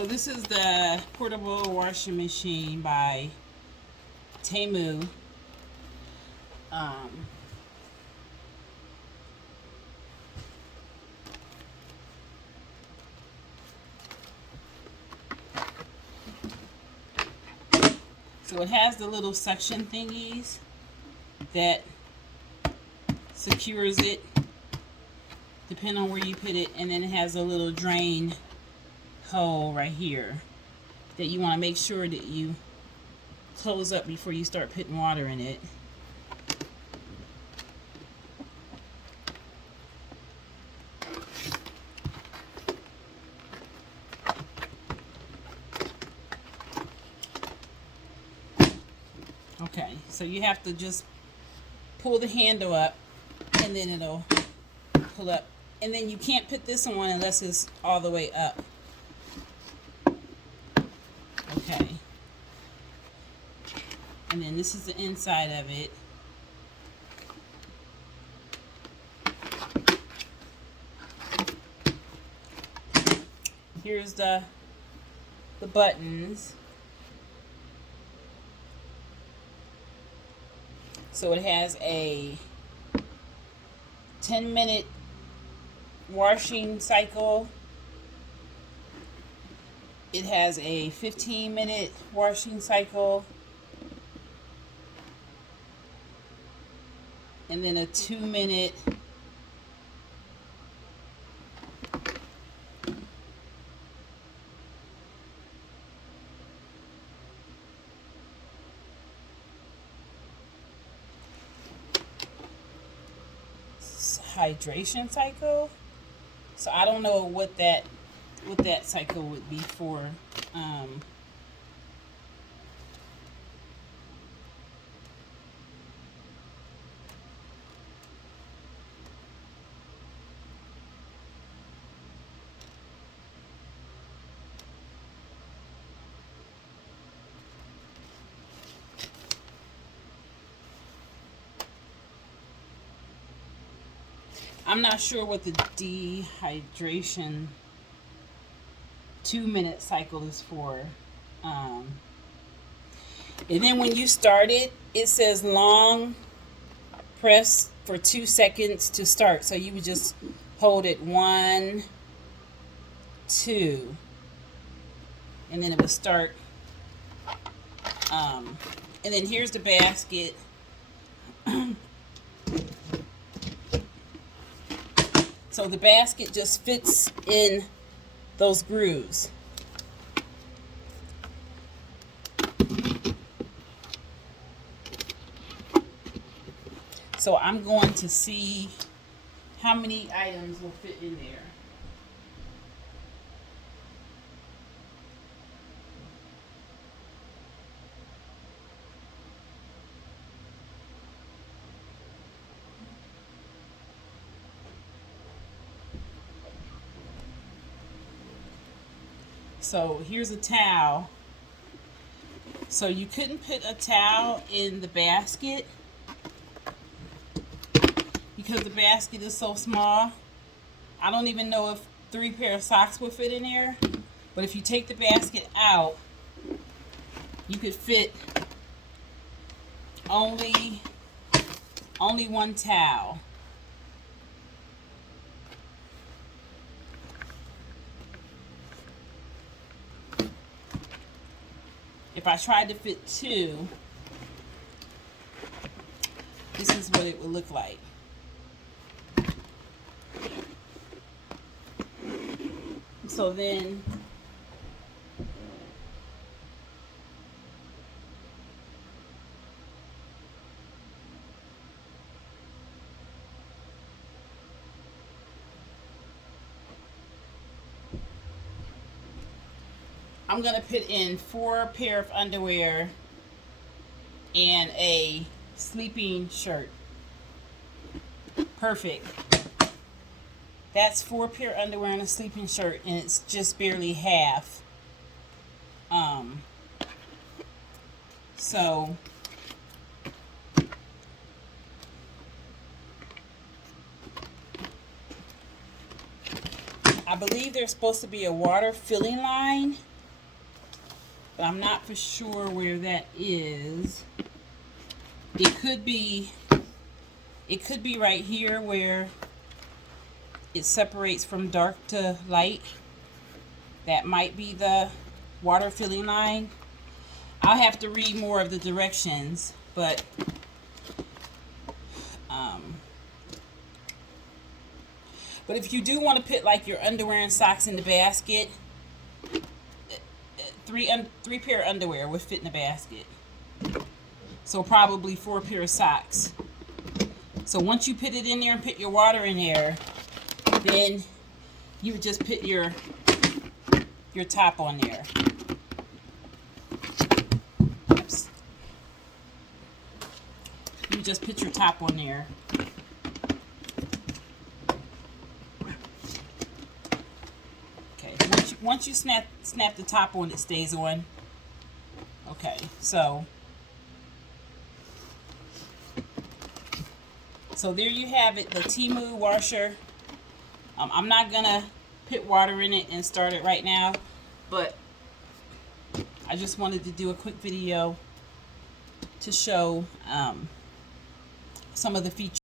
So this is the portable washing machine by Temu. So it has the little suction thingies that secures it depending on where you put it, and then it has a little drain hole right here that you want to make sure that you close up before you start putting water in it. Okay, so you have to just pull the handle up and then it'll pull up. And then you can't put this on unless it's all the way up. Okay. And then this is the inside of it. Here's the buttons. So it has a 10-minute washing cycle. It has a 15-minute washing cycle. And then a 2-minute hydration cycle. So I don't know what that cycle would be for. I'm not sure what the dehydration 2-minute cycle is for. And then when you start it, it says long press for 2 seconds to start. So you would just hold it 1, 2, and then it would start. And then here's the basket. So the basket just fits in those grooves. So I'm going to see how many items will fit in there. So here's a towel. So you couldn't put a towel in the basket because the basket is so small. I don't even know if 3 pair of socks would fit in there. But if you take the basket out, you could fit only 1 towel. If I tried to fit 2, this is what it would look like. So then I'm going to put in 4 pair of underwear and a sleeping shirt. Perfect. That's 4 pair of underwear and a sleeping shirt, and it's just barely half. So I believe there's supposed to be a water filling line but I'm not for sure where that is. It could be right here where it separates from dark to light. That might be the water filling line. I'll have to read more of the directions, but if you do want to put like your underwear and socks in the basket, three pair of underwear would fit in the basket. So probably 4 pair of socks. So once you put it in there and put your water in there, then you would just put your top on there. Oops. You just put your top on there. Okay. Once you snap the top on, it stays on. Okay. So there you have it, the Temu washer. I'm not gonna put water in it and start it right now, but I just wanted to do a quick video to show some of the features.